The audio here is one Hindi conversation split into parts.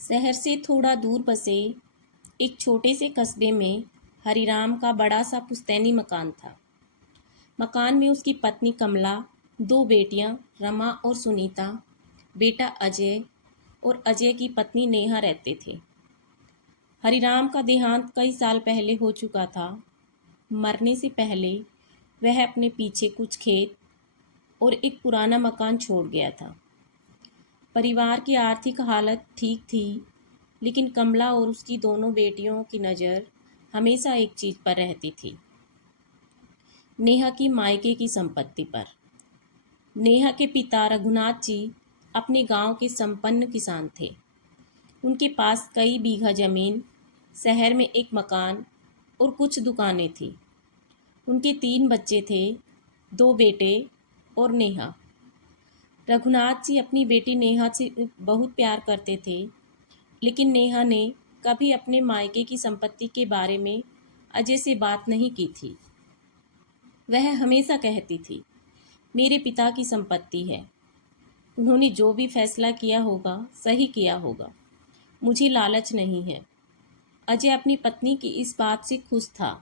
शहर से थोड़ा दूर बसे एक छोटे से कस्बे में हरिराम का बड़ा सा पुश्तैनी मकान था। मकान में उसकी पत्नी कमला, दो बेटियां रमा और सुनीता, बेटा अजय और अजय की पत्नी नेहा रहते थे। हरिराम का देहांत कई साल पहले हो चुका था। मरने से पहले वह अपने पीछे कुछ खेत और एक पुराना मकान छोड़ गया था। परिवार की आर्थिक हालत ठीक थी, लेकिन कमला और उसकी दोनों बेटियों की नज़र हमेशा एक चीज़ पर रहती थी, नेहा की मायके की संपत्ति पर। नेहा के पिता रघुनाथ जी अपने गांव के संपन्न किसान थे। उनके पास कई बीघा जमीन, शहर में एक मकान और कुछ दुकानें थीं। उनके 3 बच्चे थे, 2 बेटे और नेहा। रघुनाथ जी अपनी बेटी नेहा से बहुत प्यार करते थे, लेकिन नेहा ने कभी अपने मायके की संपत्ति के बारे में अजय से बात नहीं की थी। वह हमेशा कहती थी, मेरे पिता की संपत्ति है, उन्होंने जो भी फैसला किया होगा सही किया होगा, मुझे लालच नहीं है। अजय अपनी पत्नी की इस बात से खुश था।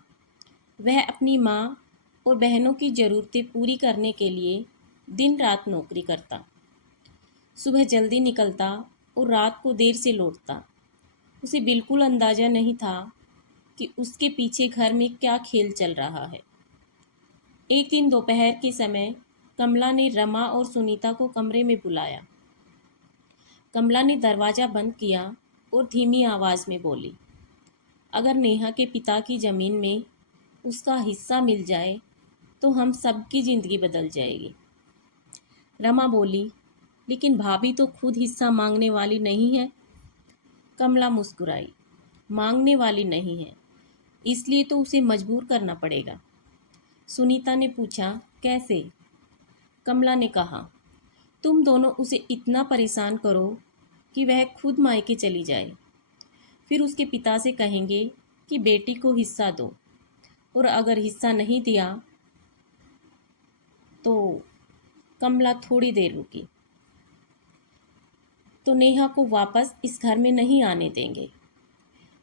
वह अपनी माँ और बहनों की ज़रूरतें पूरी करने के लिए दिन रात नौकरी करता। सुबह जल्दी निकलता और रात को देर से लौटता। उसे बिल्कुल अंदाज़ा नहीं था कि उसके पीछे घर में क्या खेल चल रहा है। एक दिन दोपहर के समय कमला ने रमा और सुनीता को कमरे में बुलाया। कमला ने दरवाज़ा बंद किया और धीमी आवाज़ में बोली, अगर नेहा के पिता की ज़मीन में उसका हिस्सा मिल जाए तो हम सबकी ज़िंदगी बदल जाएगी। रमा बोली, लेकिन भाभी तो खुद हिस्सा मांगने वाली नहीं है। कमला मुस्कुराई, मांगने वाली नहीं है, इसलिए तो उसे मजबूर करना पड़ेगा। सुनीता ने पूछा, कैसे? कमला ने कहा, तुम दोनों उसे इतना परेशान करो कि वह खुद मायके चली जाए। फिर उसके पिता से कहेंगे कि बेटी को हिस्सा दो, और अगर हिस्सा नहीं दिया तो कमला थोड़ी देर रुकी, तो नेहा को वापस इस घर में नहीं आने देंगे।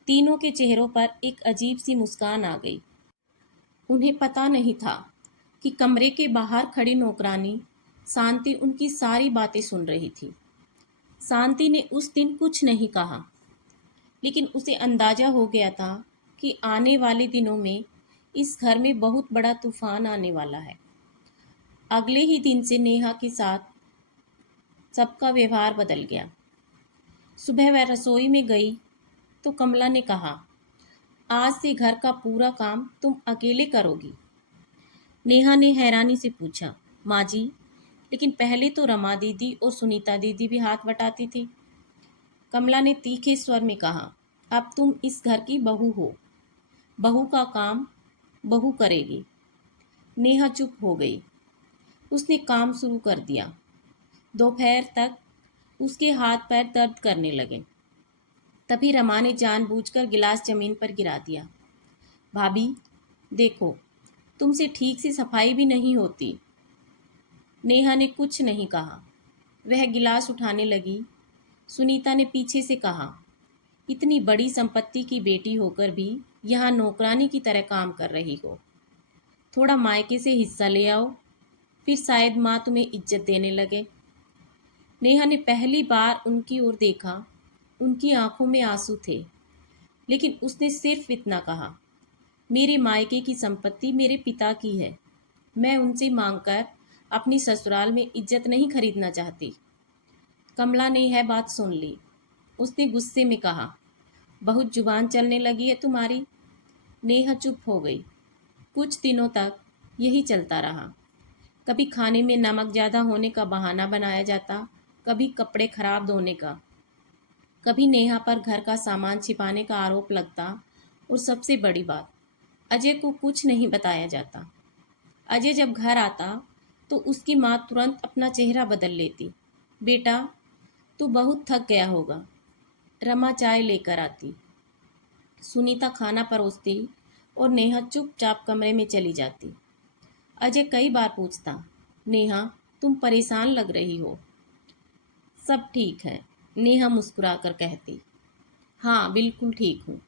तीनों के चेहरों पर एक अजीब सी मुस्कान आ गई। उन्हें पता नहीं था कि कमरे के बाहर खड़ी नौकरानी शांति उनकी सारी बातें सुन रही थी। शांति ने उस दिन कुछ नहीं कहा, लेकिन उसे अंदाजा हो गया था कि आने वाले दिनों में इस घर में बहुत बड़ा तूफान आने वाला है। अगले ही दिन से नेहा के साथ सबका व्यवहार बदल गया। सुबह वह रसोई में गई तो कमला ने कहा, आज से घर का पूरा काम तुम अकेले करोगी। नेहा ने हैरानी से पूछा, माँ जी, लेकिन पहले तो रमा दीदी और सुनीता दीदी भी हाथ बटाती थी। कमला ने तीखे स्वर में कहा, अब तुम इस घर की बहू हो, बहू का काम बहू करेगी। नेहा चुप हो गई। उसने काम शुरू कर दिया। दोपहर तक उसके हाथ पैर दर्द करने लगे। तभी रमा ने जानबूझकर गिलास जमीन पर गिरा दिया। भाभी, देखो, तुमसे ठीक से सफाई भी नहीं होती। नेहा ने कुछ नहीं कहा। वह गिलास उठाने लगी। सुनीता ने पीछे से कहा, इतनी बड़ी संपत्ति की बेटी होकर भी यहाँ नौकरानी की तरह काम कर रही हो। थोड़ा मायके से हिस्सा ले आओ, फिर शायद माँ तुम्हें इज्जत देने लगे। नेहा ने पहली बार उनकी ओर देखा। उनकी आंखों में आंसू थे, लेकिन उसने सिर्फ इतना कहा, मेरे मायके की संपत्ति मेरे पिता की है। मैं उनसे मांगकर अपनी ससुराल में इज्जत नहीं खरीदना चाहती। कमला ने यह बात सुन ली। उसने गुस्से में कहा, बहुत जुबान चलने लगी है तुम्हारी। नेहा चुप हो गई। कुछ दिनों तक यही चलता रहा। कभी खाने में नमक ज़्यादा होने का बहाना बनाया जाता, कभी कपड़े खराब धोने का, कभी नेहा पर घर का सामान छिपाने का आरोप लगता, और सबसे बड़ी बात, अजय को कुछ नहीं बताया जाता। अजय जब घर आता तो उसकी माँ तुरंत अपना चेहरा बदल लेती। बेटा, तू बहुत थक गया होगा। रमा चाय लेकर आती। सुनीता खाना परोसती और नेहा चुपचाप कमरे में चली जाती। अजय कई बार पूछता, नेहा, तुम परेशान लग रही हो। सब ठीक है, नेहा मुस्कुराकर कहती, हाँ बिल्कुल ठीक हूँ।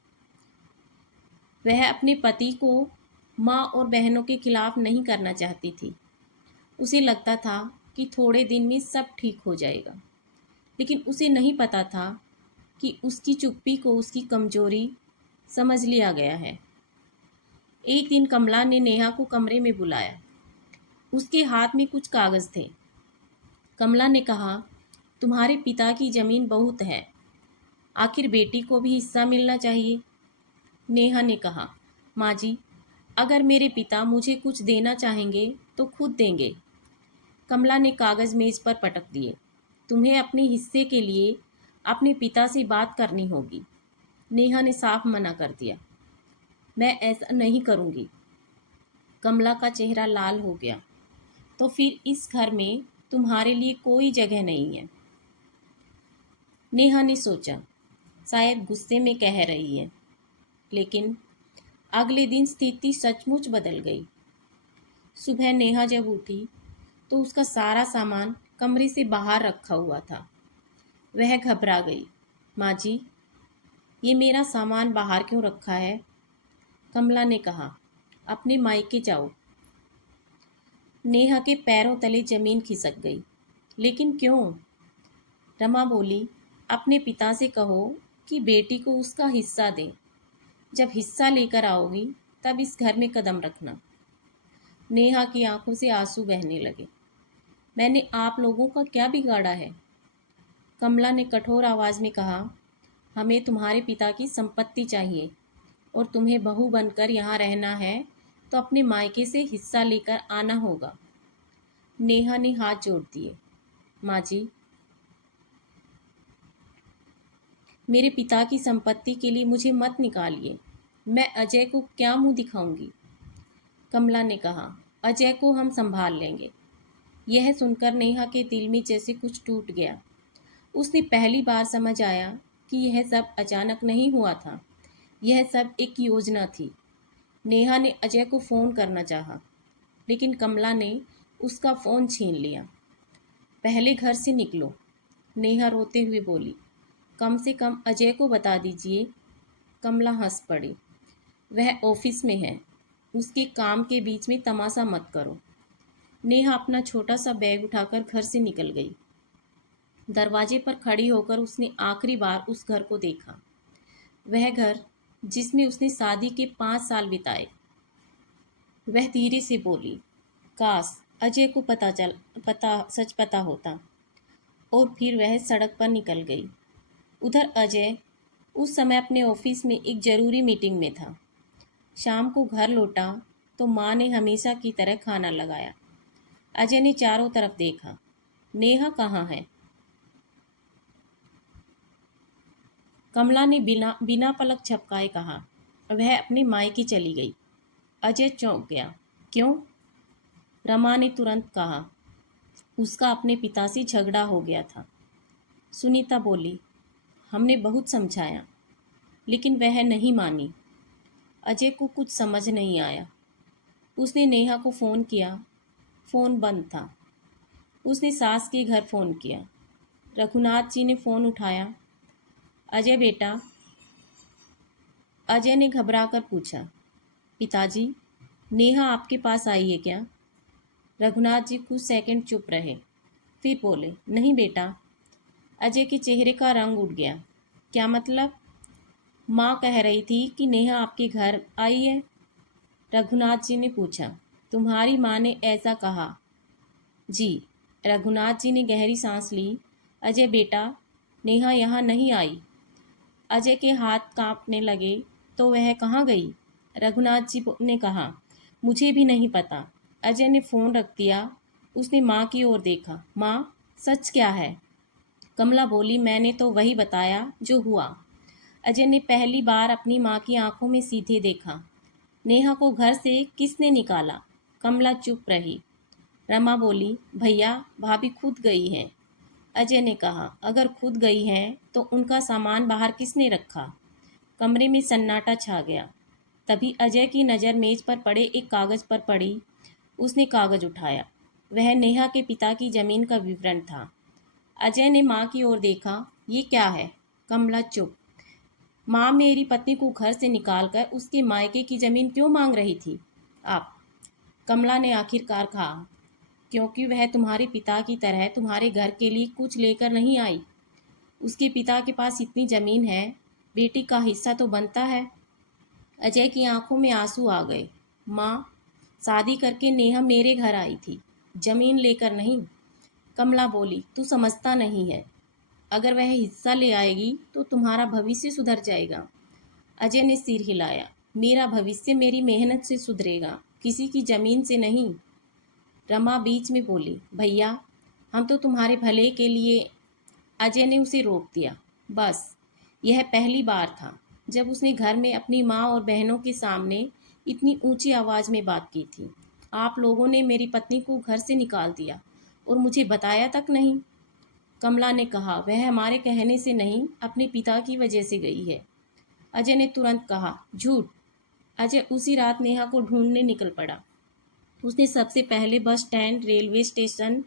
वह अपने पति को माँ और बहनों के खिलाफ नहीं करना चाहती थी। उसे लगता था कि थोड़े दिन में सब ठीक हो जाएगा, लेकिन उसे नहीं पता था कि उसकी चुप्पी को उसकी कमजोरी समझ लिया गया है। एक दिन कमला ने नेहा को कमरे में बुलाया। उसके हाथ में कुछ कागज़ थे। कमला ने कहा, तुम्हारे पिता की ज़मीन बहुत है, आखिर बेटी को भी हिस्सा मिलना चाहिए। नेहा ने कहा, माँ जी, अगर मेरे पिता मुझे कुछ देना चाहेंगे तो खुद देंगे। कमला ने कागज़ मेज़ पर पटक दिए। तुम्हें अपने हिस्से के लिए अपने पिता से बात करनी होगी। नेहा ने साफ मना कर दिया, मैं ऐसा नहीं करूँगी। कमला का चेहरा लाल हो गया। तो फिर इस घर में तुम्हारे लिए कोई जगह नहीं है। नेहा ने सोचा, शायद गुस्से में कह रही है, लेकिन अगले दिन स्थिति सचमुच बदल गई। सुबह नेहा जब उठी तो उसका सारा सामान कमरे से बाहर रखा हुआ था। वह घबरा गई। माँ जी, ये मेरा सामान बाहर क्यों रखा है? कमला ने कहा, अपने मायके जाओ। नेहा के पैरों तले जमीन खिसक गई। लेकिन क्यों? रमा बोली, अपने पिता से कहो कि बेटी को उसका हिस्सा दें। जब हिस्सा लेकर आओगी तब इस घर में कदम रखना। नेहा की आंखों से आंसू बहने लगे। मैंने आप लोगों का क्या बिगाड़ा है? कमला ने कठोर आवाज़ में कहा, हमें तुम्हारे पिता की संपत्ति चाहिए और तुम्हें बहू बनकर यहाँ रहना है तो अपने मायके से हिस्सा लेकर आना होगा। नेहा ने हाथ जोड़ दिए। माँ जी, मेरे पिता की संपत्ति के लिए मुझे मत निकालिए। मैं अजय को क्या मुंह दिखाऊंगी? कमला ने कहा, अजय को हम संभाल लेंगे। यह सुनकर नेहा के दिल में जैसे कुछ टूट गया। उसने पहली बार समझ आया कि यह सब अचानक नहीं हुआ था। यह सब एक योजना थी। नेहा ने अजय को फ़ोन करना चाहा, लेकिन कमला ने उसका फ़ोन छीन लिया। पहले घर से निकलो, नेहा रोते हुए बोली। कम से कम अजय को बता दीजिए। कमला हंस पड़ी। वह ऑफिस में है, उसके काम के बीच में तमाशा मत करो। नेहा अपना छोटा सा बैग उठाकर घर से निकल गई। दरवाजे पर खड़ी होकर उसने आखिरी बार उस घर को देखा। वह घर जिसमें उसने शादी के 5 साल बिताए। वह धीरे से बोली, काश अजय को सच पता होता। और फिर वह सड़क पर निकल गई। उधर अजय उस समय अपने ऑफिस में एक ज़रूरी मीटिंग में था। शाम को घर लौटा तो माँ ने हमेशा की तरह खाना लगाया। अजय ने चारों तरफ देखा। नेहा कहाँ है? कमला ने बिना बिना पलक झपकाए कहा, वह अपने मायके चली गई। अजय चौंक गया। क्यों? रमा ने तुरंत कहा, उसका अपने पिता से झगड़ा हो गया था। सुनीता बोली, हमने बहुत समझाया, लेकिन वह नहीं मानी। अजय को कुछ समझ नहीं आया। उसने नेहा को फ़ोन किया, फ़ोन बंद था। उसने सास के घर फ़ोन किया। रघुनाथ जी ने फ़ोन उठाया। अजय बेटा? अजय ने घबराकर पूछा, पिताजी, नेहा आपके पास आई है क्या? रघुनाथ जी कुछ सेकंड चुप रहे, फिर बोले, नहीं बेटा। अजय के चेहरे का रंग उड़ गया। क्या मतलब? माँ कह रही थी कि नेहा आपके घर आई है। रघुनाथ जी ने पूछा, तुम्हारी माँ ने ऐसा कहा? जी। रघुनाथ जी ने गहरी सांस ली। अजय बेटा, नेहा यहाँ नहीं आई। अजय के हाथ कांपने लगे। तो वह कहाँ गई? रघुनाथ जी ने कहा, मुझे भी नहीं पता। अजय ने फ़ोन रख दिया। उसने माँ की ओर देखा। माँ, सच क्या है? कमला बोली, मैंने तो वही बताया जो हुआ। अजय ने पहली बार अपनी माँ की आंखों में सीधे देखा। नेहा को घर से किसने निकाला? कमला चुप रही। रमा बोली, भैया, भाभी खुद गई हैं। अजय ने कहा, अगर खुद गई हैं तो उनका सामान बाहर किसने रखा? कमरे में सन्नाटा छा गया। तभी अजय की नज़र मेज पर पड़े एक कागज़ पर पड़ी। उसने कागज़ उठाया। वह नेहा के पिता की ज़मीन का विवरण था। अजय ने माँ की ओर देखा। ये क्या है? कमला चुप। माँ मेरी पत्नी को घर से निकालकर उसके मायके की जमीन क्यों मांग रही थी? आप। कमला ने आखिरकार कहा, क्योंकि वह तुम्हारे पिता की तरह तुम्हारे घर के लिए कुछ लेकर नहीं आई। उसके पिता के पास इतनी जमीन है, बेटी का हिस्सा तो बनता है। अजय की आंखों में आंसू आ गए। माँ, शादी करके नेहा मेरे घर आई थी, जमीन लेकर नहीं। कमला बोली, तू समझता नहीं है। अगर वह हिस्सा ले आएगी तो तुम्हारा भविष्य सुधर जाएगा। अजय ने सिर हिलाया। मेरा भविष्य मेरी मेहनत से सुधरेगा, किसी की जमीन से नहीं। रमा बीच में बोली, भैया, हम तो तुम्हारे भले के लिए। अजय ने उसे रोक दिया। बस, यह पहली बार था जब उसने घर में अपनी माँ और बहनों के सामने इतनी ऊंची आवाज़ में बात की थी। आप लोगों ने मेरी पत्नी को घर से निकाल दिया और मुझे बताया तक नहीं। कमला ने कहा, वह हमारे कहने से नहीं, अपने पिता की वजह से गई है। अजय ने तुरंत कहा, झूठ। अजय उसी रात नेहा को ढूंढने निकल पड़ा। उसने सबसे पहले बस स्टैंड, रेलवे स्टेशन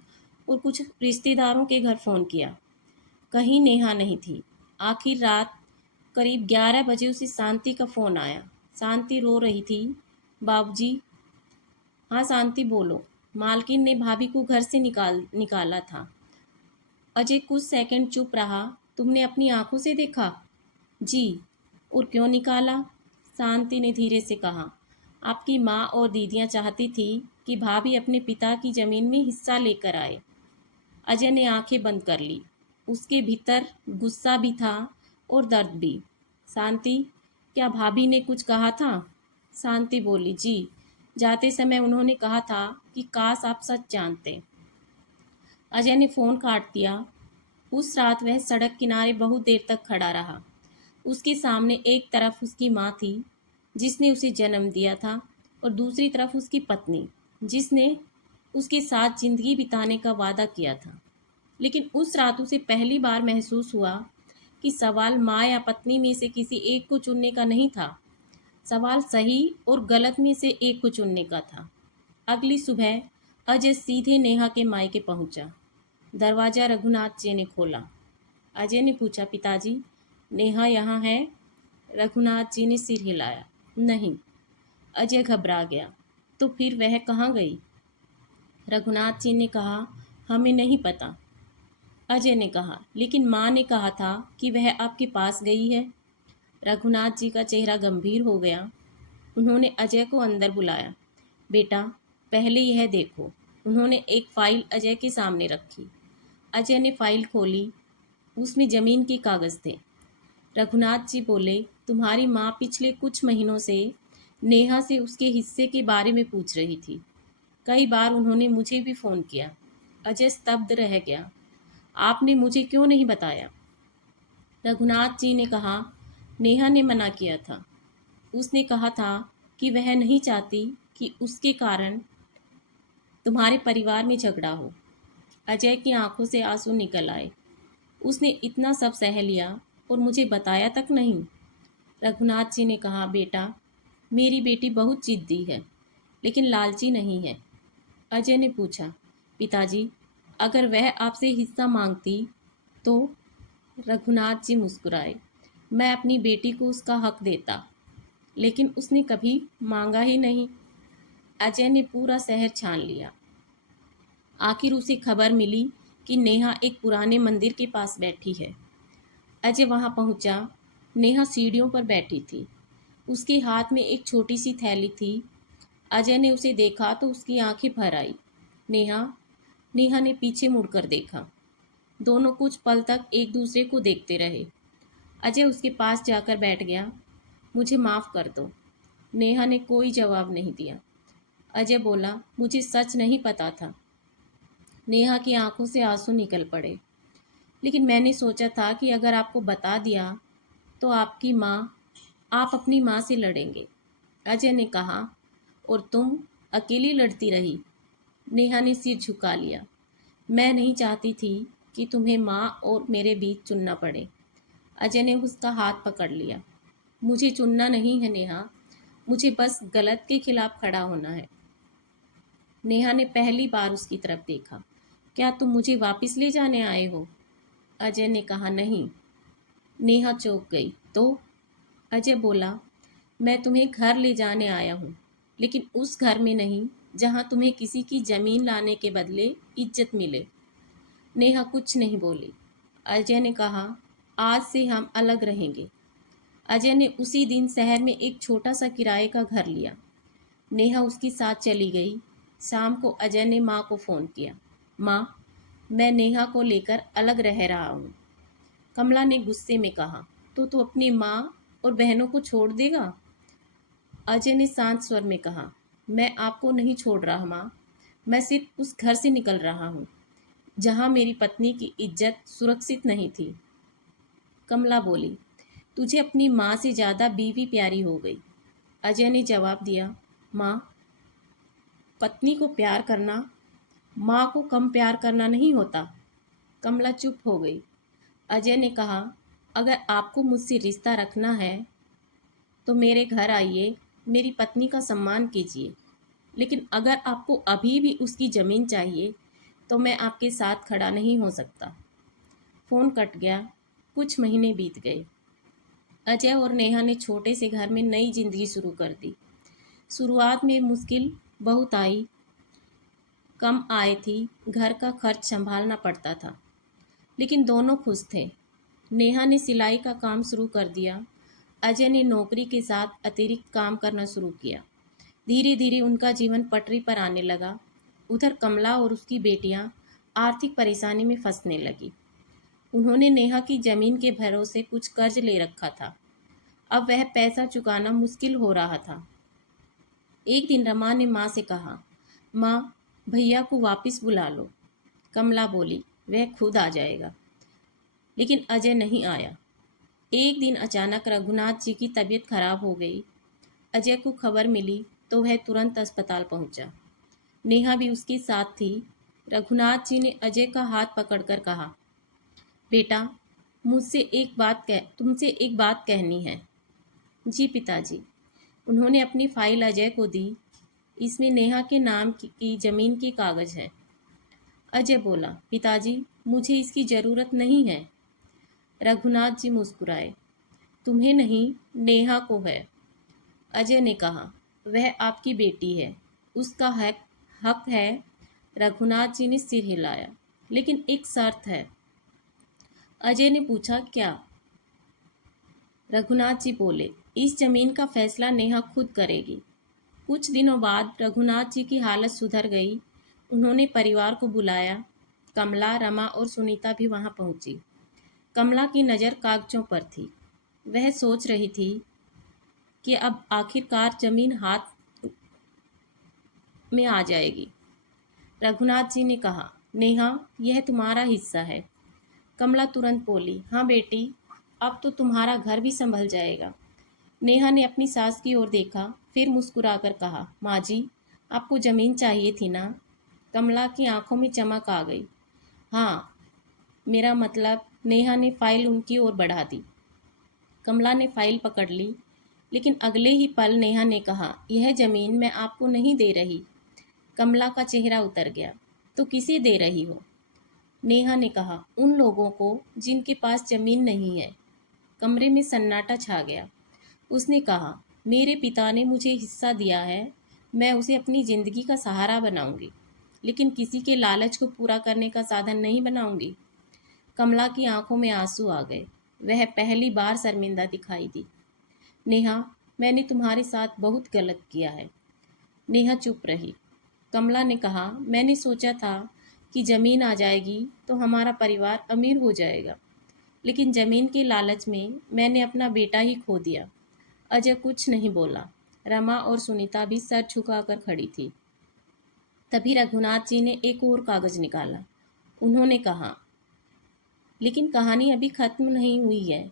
और कुछ रिश्तेदारों के घर फ़ोन किया। कहीं नेहा नहीं थी। आखिर रात करीब 11 बजे उसे शांति का फ़ोन आया। शांति रो रही थी। बाबूजी। हाँ शांति, बोलो। मालकिन ने भाभी को घर से निकाला था। अजय कुछ सेकंड चुप रहा। तुमने अपनी आंखों से देखा? जी। और क्यों निकाला? शांति ने धीरे से कहा, आपकी माँ और दीदियाँ चाहती थी कि भाभी अपने पिता की ज़मीन में हिस्सा लेकर आए। अजय ने आंखें बंद कर ली। उसके भीतर गुस्सा भी था और दर्द भी। शांति, क्या भाभी ने कुछ कहा था? शांति बोली, जी। जाते समय उन्होंने कहा था कि काश आप सच जानते। अजय ने फ़ोन काट दिया। उस रात वह सड़क किनारे बहुत देर तक खड़ा रहा। उसके सामने एक तरफ उसकी माँ थी, जिसने उसे जन्म दिया था, और दूसरी तरफ उसकी पत्नी, जिसने उसके साथ ज़िंदगी बिताने का वादा किया था। लेकिन उस रात उसे पहली बार महसूस हुआ कि सवाल माँ या पत्नी में से किसी एक को चुनने का नहीं था। सवाल सही और गलत में से एक को चुनने का था। अगली सुबह अजय सीधे नेहा के मायके पहुंचा। दरवाज़ा रघुनाथ जी ने खोला। अजय ने पूछा, पिताजी, नेहा यहाँ है? रघुनाथ जी ने सिर हिलाया। नहीं। अजय घबरा गया। तो फिर वह कहाँ गई? रघुनाथ जी ने कहा, हमें नहीं पता। अजय ने कहा, लेकिन माँ ने कहा था कि वह आपके पास गई है। रघुनाथ जी का चेहरा गंभीर हो गया। उन्होंने अजय को अंदर बुलाया। बेटा, पहले यह देखो। उन्होंने एक फाइल अजय के सामने रखी। अजय ने फाइल खोली। उसमें ज़मीन के कागज़ थे। रघुनाथ जी बोले, तुम्हारी माँ पिछले कुछ महीनों से नेहा से उसके हिस्से के बारे में पूछ रही थी। कई बार उन्होंने मुझे भी फ़ोन किया। अजय स्तब्ध रह गया। आपने मुझे क्यों नहीं बताया? रघुनाथ जी ने कहा, नेहा ने मना किया था। उसने कहा था कि वह नहीं चाहती कि उसके कारण तुम्हारे परिवार में झगड़ा हो। अजय की आंखों से आंसू निकल आए। उसने इतना सब सह लिया और मुझे बताया तक नहीं। रघुनाथ जी ने कहा, बेटा, मेरी बेटी बहुत जिद्दी है, लेकिन लालची नहीं है। अजय ने पूछा, पिताजी, अगर वह आपसे हिस्सा मांगती तो? रघुनाथ जी मुस्कुराए। मैं अपनी बेटी को उसका हक देता, लेकिन उसने कभी मांगा ही नहीं। अजय ने पूरा शहर छान लिया। आखिर उसे खबर मिली कि नेहा एक पुराने मंदिर के पास बैठी है। अजय वहां पहुंचा। नेहा सीढ़ियों पर बैठी थी। उसके हाथ में एक छोटी सी थैली थी। अजय ने उसे देखा तो उसकी आंखें भर आई। नेहा। नेहा ने पीछे मुड़कर देखा। दोनों कुछ पल तक एक दूसरे को देखते रहे। अजय उसके पास जाकर बैठ गया। मुझे माफ़ कर दो। नेहा ने कोई जवाब नहीं दिया। अजय बोला, मुझे सच नहीं पता था। नेहा की आंखों से आंसू निकल पड़े। लेकिन मैंने सोचा था कि अगर आपको बता दिया तो आप अपनी माँ से लड़ेंगे। अजय ने कहा, और तुम अकेली लड़ती रही? नेहा ने सिर झुका लिया। मैं नहीं चाहती थी कि तुम्हें माँ और मेरे बीच चुनना पड़े। अजय ने उसका हाथ पकड़ लिया। मुझे चुनना नहीं है नेहा, मुझे बस गलत के खिलाफ खड़ा होना है। नेहा ने पहली बार उसकी तरफ देखा। क्या तुम मुझे वापस ले जाने आए हो? अजय ने कहा, नहीं। नेहा चौंक गई। तो? अजय बोला, मैं तुम्हें घर ले जाने आया हूँ, लेकिन उस घर में नहीं जहाँ तुम्हें किसी की जमीन लाने के बदले इज्जत मिले। नेहा कुछ नहीं बोली। अजय ने कहा, आज से हम अलग रहेंगे। अजय ने उसी दिन शहर में एक छोटा सा किराए का घर लिया। नेहा उसके साथ चली गई। शाम को अजय ने माँ को फ़ोन किया। माँ, मैं नेहा को लेकर अलग रह रहा हूँ। कमला ने गुस्से में कहा, तो तू अपनी माँ और बहनों को छोड़ देगा? अजय ने शांत स्वर में कहा, मैं आपको नहीं छोड़ रहा माँ, मैं सिर्फ उस घर से निकल रहा हूँ जहाँ मेरी पत्नी की इज्जत सुरक्षित नहीं थी। कमला बोली, तुझे अपनी माँ से ज़्यादा बीवी प्यारी हो गई। अजय ने जवाब दिया, माँ, पत्नी को प्यार करना माँ को कम प्यार करना नहीं होता। कमला चुप हो गई। अजय ने कहा, अगर आपको मुझसे रिश्ता रखना है तो मेरे घर आइए, मेरी पत्नी का सम्मान कीजिए, लेकिन अगर आपको अभी भी उसकी ज़मीन चाहिए तो मैं आपके साथ खड़ा नहीं हो सकता। फ़ोन कट गया। कुछ महीने बीत गए। अजय और नेहा ने छोटे से घर में नई जिंदगी शुरू कर दी। शुरुआत में मुश्किल बहुत आई। कम आय थी, घर का खर्च संभालना पड़ता था, लेकिन दोनों खुश थे। नेहा ने सिलाई का काम शुरू कर दिया। अजय ने नौकरी के साथ अतिरिक्त काम करना शुरू किया। धीरे धीरे उनका जीवन पटरी पर आने लगा। उधर कमला और उसकी बेटियां आर्थिक परेशानी में फंसने लगी। उन्होंने नेहा की जमीन के भरोसे कुछ कर्ज ले रखा था। अब वह पैसा चुकाना मुश्किल हो रहा था। एक दिन रमा ने माँ से कहा, माँ, भैया को वापस बुला लो। कमला बोली, वह खुद आ जाएगा। लेकिन अजय नहीं आया। एक दिन अचानक रघुनाथ जी की तबीयत खराब हो गई। अजय को खबर मिली तो वह तुरंत अस्पताल पहुंचा। नेहा भी उसके साथ थी। रघुनाथ जी ने अजय का हाथ पकड़कर कहा, बेटा, तुमसे एक बात कहनी है। जी पिताजी। उन्होंने अपनी फाइल अजय को दी। इसमें नेहा के नाम की ज़मीन के कागज़ हैं। अजय बोला, पिताजी, मुझे इसकी ज़रूरत नहीं है। रघुनाथ जी मुस्कुराए, तुम्हें नहीं, नेहा को है। अजय ने कहा, वह आपकी बेटी है, उसका हक है। रघुनाथ जी ने सिर हिलाया, लेकिन एक शर्त है। अजय ने पूछा, क्या? रघुनाथ जी बोले, इस जमीन का फैसला नेहा खुद करेगी। कुछ दिनों बाद रघुनाथ जी की हालत सुधर गई। उन्होंने परिवार को बुलाया। कमला, रमा और सुनीता भी वहां पहुंची। कमला की नज़र कागजों पर थी। वह सोच रही थी कि अब आखिरकार जमीन हाथ में आ जाएगी। रघुनाथ जी ने कहा, नेहा, यह तुम्हारा हिस्सा है। कमला तुरंत बोली, हाँ बेटी, अब तो तुम्हारा घर भी संभल जाएगा। नेहा ने अपनी सास की ओर देखा, फिर मुस्कुराकर कहा, माँ जी, आपको ज़मीन चाहिए थी ना? कमला की आंखों में चमक आ गई। हाँ, मेरा मतलब। नेहा ने फाइल उनकी ओर बढ़ा दी। कमला ने फाइल पकड़ ली, लेकिन अगले ही पल नेहा ने कहा, यह ज़मीन मैं आपको नहीं दे रही। कमला का चेहरा उतर गया। तो किसे दे रही हो? नेहा ने कहा, उन लोगों को जिनके पास ज़मीन नहीं है। कमरे में सन्नाटा छा गया। उसने कहा, मेरे पिता ने मुझे हिस्सा दिया है, मैं उसे अपनी ज़िंदगी का सहारा बनाऊंगी, लेकिन किसी के लालच को पूरा करने का साधन नहीं बनाऊंगी। कमला की आंखों में आंसू आ गए। वह पहली बार शर्मिंदा दिखाई दी। नेहा, मैंने तुम्हारे साथ बहुत गलत किया है। नेहा चुप रही। कमला ने कहा, मैंने सोचा था कि ज़मीन आ जाएगी तो हमारा परिवार अमीर हो जाएगा, लेकिन ज़मीन के लालच में मैंने अपना बेटा ही खो दिया। अजय कुछ नहीं बोला। रमा और सुनीता भी सर झुकाकर खड़ी थी। तभी रघुनाथ जी ने एक और कागज़ निकाला। उन्होंने कहा, लेकिन कहानी अभी खत्म नहीं हुई है।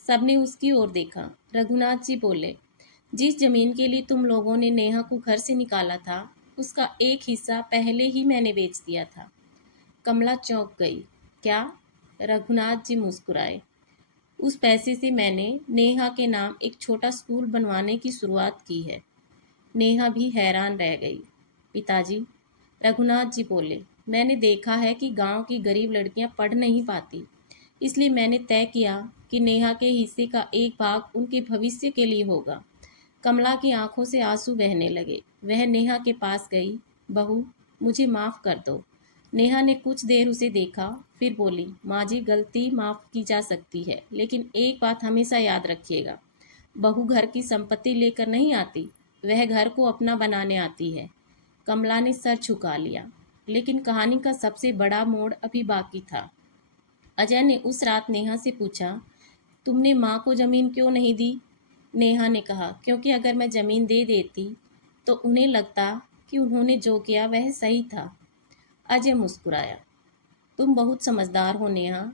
सबने उसकी ओर देखा। रघुनाथ जी बोले, जिस जमीन के लिए तुम लोगों ने नेहा को घर से निकाला था, उसका एक हिस्सा पहले ही मैंने बेच दिया था। कमला चौंक गई। क्या? रघुनाथ जी मुस्कुराए। उस पैसे से मैंने नेहा के नाम एक छोटा स्कूल बनवाने की शुरुआत की है। नेहा भी हैरान रह गई। पिताजी, रघुनाथ जी बोले, मैंने देखा है कि गांव की गरीब लड़कियां पढ़ नहीं पाती, इसलिए मैंने तय किया कि नेहा के हिस्से का एक भाग उनके भविष्य के लिए होगा। कमला की आंखों से आंसू बहने लगे। वह नेहा के पास गई। बहू, मुझे माफ़ कर दो। नेहा ने कुछ देर उसे देखा, फिर बोली, माँ जी, गलती माफ़ की जा सकती है, लेकिन एक बात हमेशा याद रखिएगा, बहू घर की संपत्ति लेकर नहीं आती, वह घर को अपना बनाने आती है। कमला ने सर झुका लिया। लेकिन कहानी का सबसे बड़ा मोड़ अभी बाकी था। अजय ने उस रात नेहा से पूछा, तुमने माँ को ज़मीन क्यों नहीं दी? नेहा ने कहा, क्योंकि अगर मैं ज़मीन दे देती तो उन्हें लगता कि उन्होंने जो किया वह सही था। अजय मुस्कुराया। तुम बहुत समझदार हो नेहा।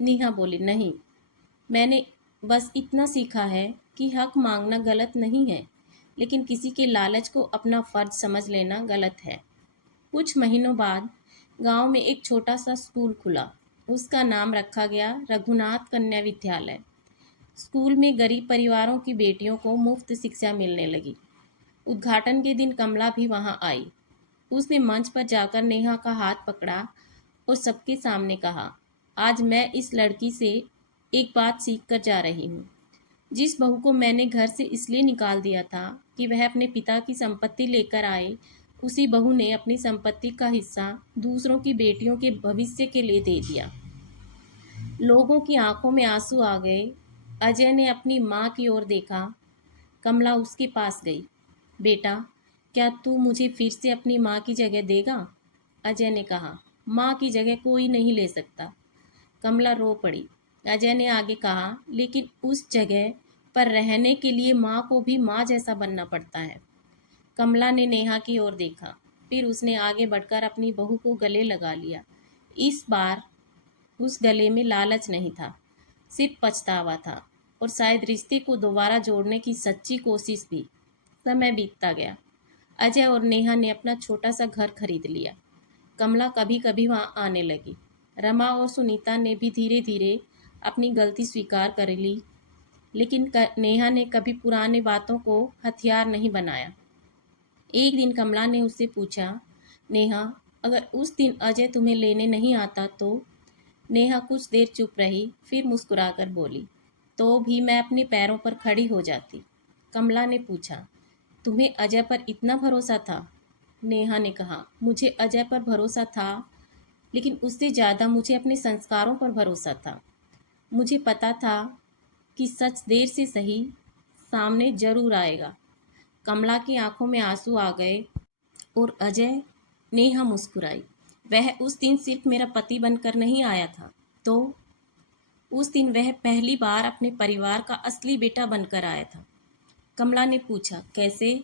नेहा बोली, नहीं, मैंने बस इतना सीखा है कि हक मांगना गलत नहीं है, लेकिन किसी के लालच को अपना फ़र्ज समझ लेना गलत है। कुछ महीनों बाद गांव में एक छोटा सा स्कूल खुला। उसका नाम रखा गया रघुनाथ कन्या विद्यालय। स्कूल में गरीब परिवारों की बेटियों को मुफ्त शिक्षा मिलने लगी। उद्घाटन के दिन कमला भी वहां आई। उसने मंच पर जाकर नेहा का हाथ पकड़ा और सबके सामने कहा, आज मैं इस लड़की से एक बात सीख कर जा रही हूँ। जिस बहू को मैंने घर से इसलिए निकाल दिया था कि वह अपने पिता की संपत्ति लेकर आए, उसी बहू ने अपनी संपत्ति का हिस्सा दूसरों की बेटियों के भविष्य के लिए दे दिया। लोगों की आंखों में आंसू आ गए। अजय ने अपनी माँ की ओर देखा। कमला उसके पास गई। बेटा, क्या तू मुझे फिर से अपनी माँ की जगह देगा? अजय ने कहा, माँ की जगह कोई नहीं ले सकता। कमला रो पड़ी। अजय ने आगे कहा, लेकिन उस जगह पर रहने के लिए माँ को भी माँ जैसा बनना पड़ता है। कमला ने नेहा की ओर देखा, फिर उसने आगे बढ़कर अपनी बहू को गले लगा लिया। इस बार उस गले में लालच नहीं था, सिर्फ पछतावा था, और शायद रिश्ते को दोबारा जोड़ने की सच्ची कोशिश भी। समय बीतता गया। अजय और नेहा ने अपना छोटा सा घर खरीद लिया। कमला कभी कभी वहाँ आने लगी। रमा और सुनीता ने भी धीरे धीरे अपनी गलती स्वीकार कर ली, लेकिन नेहा ने कभी पुरानी बातों को हथियार नहीं बनाया। एक दिन कमला ने उससे पूछा, नेहा, अगर उस दिन अजय तुम्हें लेने नहीं आता तो? नेहा कुछ देर चुप रही, फिर मुस्कुराकर बोली, तो भी मैं अपने पैरों पर खड़ी हो जाती। कमला ने पूछा, तुम्हें अजय पर इतना भरोसा था? नेहा ने कहा, मुझे अजय पर भरोसा था, लेकिन उससे ज़्यादा मुझे अपने संस्कारों पर भरोसा था। मुझे पता था कि सच देर से सही सामने जरूर आएगा। कमला की आंखों में आंसू आ गए और अजय। नेहा मुस्कुराई। वह उस दिन सिर्फ मेरा पति बनकर नहीं आया था, तो उस दिन वह पहली बार अपने परिवार का असली बेटा बनकर आया था। कमला ने पूछा, कैसे?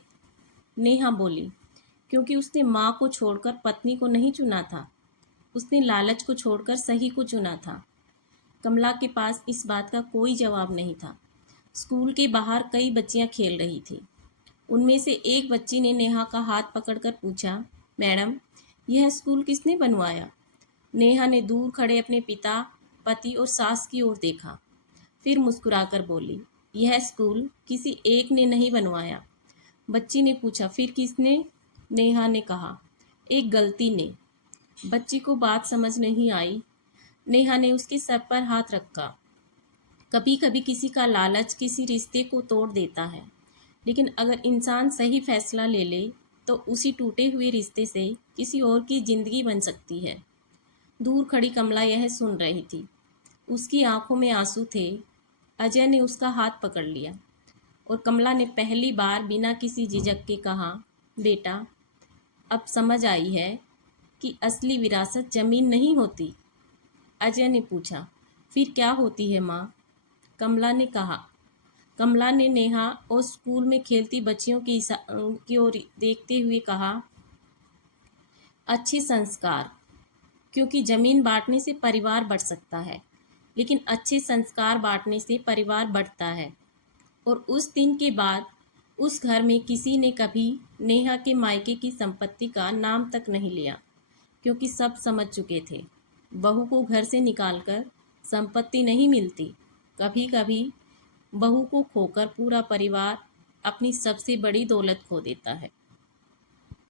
नेहा बोली, क्योंकि उसने माँ को छोड़कर पत्नी को नहीं चुना था, उसने लालच को छोड़कर सही को चुना था। कमला के पास इस बात का कोई जवाब नहीं था। स्कूल के बाहर कई बच्चियां खेल रही थी। उनमें से एक बच्ची ने नेहा का हाथ पकड़कर पूछा, मैडम, यह स्कूल किसने बनवाया? नेहा ने दूर खड़े अपने पिता, पति और सास की ओर देखा, फिर मुस्कुराकर बोली, यह स्कूल किसी एक ने नहीं बनवाया। बच्ची ने पूछा, फिर किसने? नेहा ने कहा, एक गलती ने। बच्ची को बात समझ नहीं आई। नेहा ने उसके सर पर हाथ रखा। कभी कभी किसी का लालच किसी रिश्ते को तोड़ देता है, लेकिन अगर इंसान सही फैसला ले ले तो उसी टूटे हुए रिश्ते से किसी और की जिंदगी बन सकती है। दूर खड़ी कमला यह सुन रही थी। उसकी आंखों में आंसू थे। अजय ने उसका हाथ पकड़ लिया और कमला ने पहली बार बिना किसी झिझक के कहा, बेटा, अब समझ आई है कि असली विरासत जमीन नहीं होती। अजय ने पूछा, फिर क्या होती है माँ? कमला ने नेहा और स्कूल में खेलती बच्चियों की ओर देखते हुए कहा, अच्छे संस्कार। क्योंकि जमीन बांटने से परिवार बढ़ सकता है, लेकिन अच्छे संस्कार बांटने से परिवार बढ़ता है। और उस दिन के बाद उस घर में किसी ने कभी नेहा के मायके की संपत्ति का नाम तक नहीं लिया, क्योंकि सब समझ चुके थे, बहू को घर से निकालकर संपत्ति नहीं मिलती। कभी कभी बहू को खोकर पूरा परिवार अपनी सबसे बड़ी दौलत खो देता है।